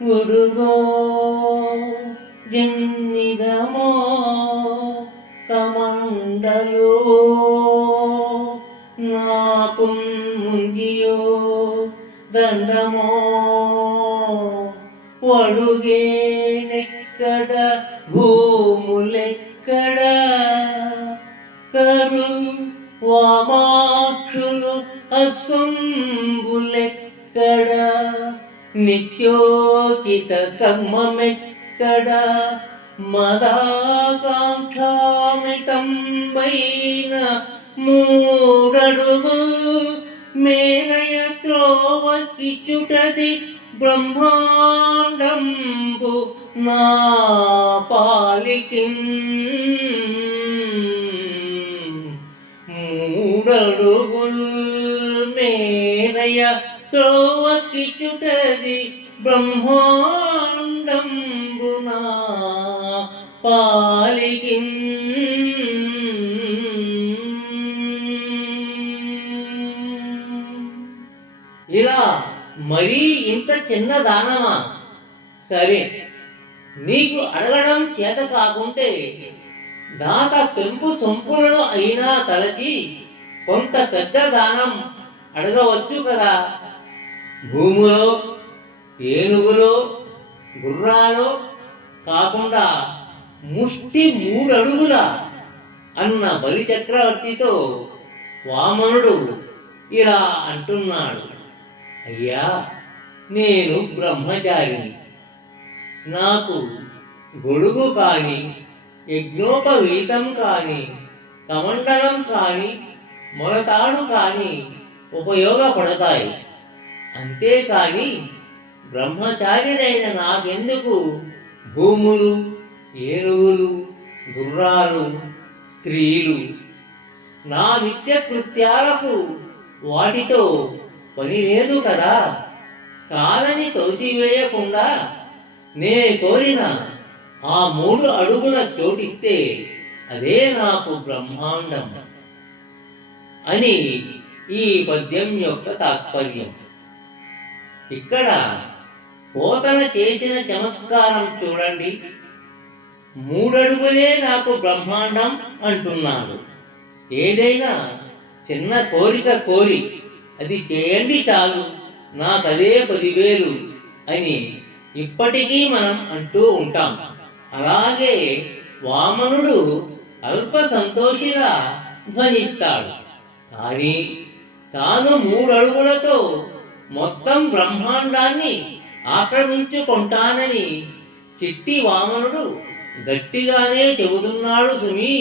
ఉడుగో జన్మిదమో కమండలో నాకు ముంగియో దండమో వడుగే నెక్కడ భూములెక్కడ కరు వామాక్షులు అస్వంబులెక్కడ నిత్యోచిత కర్మమెక్కడ మదాకాంక్షామితంబైన మూడడుగు మేనయ త్రోవకిచ్చుటది బ్రహ్మాండంబు నా పాలికిన్ మూడడుగుల్ మేనయ త్రోవకిచ్చుటది బ్రహ్మాండంబు నా పాలికిన్ ఇలా మరీ ఇంత చిన్న దానమా? సరే, నీకు అడగడం చేత కాకుంటే దాత పెంపు సొంపులను అయినా తలచి కొంత పెద్ద దానం అడగవచ్చు కదా. భూములో ఏనుగులో గుర్రాలో కాకుండా ముష్టి 3 అడుగుల అన్న బలి చక్రవర్తితో వామనుడు ఇలా అంటున్నాడు. అయ్యా, నేను బ్రహ్మచారిని. నాకు గొడుగు కాని, యజ్ఞోపవీతం కాని, కమండలం కాని, మొలతాడు కాని ఉపయోగపడతాయి. అంతేకాని బ్రహ్మచారినైన నాకెందుకు భూములు, ఏనుగులు, గుర్రాలు, స్త్రీలు? నా నిత్య కృత్యాలకు వాటితో పని లేదు కదా. కాలని తోసివేయకుండా నే కోరిన ఆ 3 అడుగుల చోటిస్తే అదే నాకు బ్రహ్మాండం అని ఈ పద్యం యొక్క తాత్పర్యం. ఇక్కడ పోతన చేసిన చమత్కారం చూడండి. 3 అడుగులే నాకు బ్రహ్మాండం అంటున్నాడు. ఏదైనా చిన్న కోరిక కోరి అది చేయండి చాలు, నాకదే 10,000 అని ఇప్పటికీ మనం అంటూ ఉంటాం. అలాగే వామనుడు అల్ప సంతోషిలా ధ్వనిస్తాడు. కానీ తాను 3 అడుగులతో మొత్తం బ్రహ్మాండాన్ని ఆక్రమించుకుంటానని చిట్టి వామనుడు గట్టిగానే చెబుతున్నాడు సుమీ.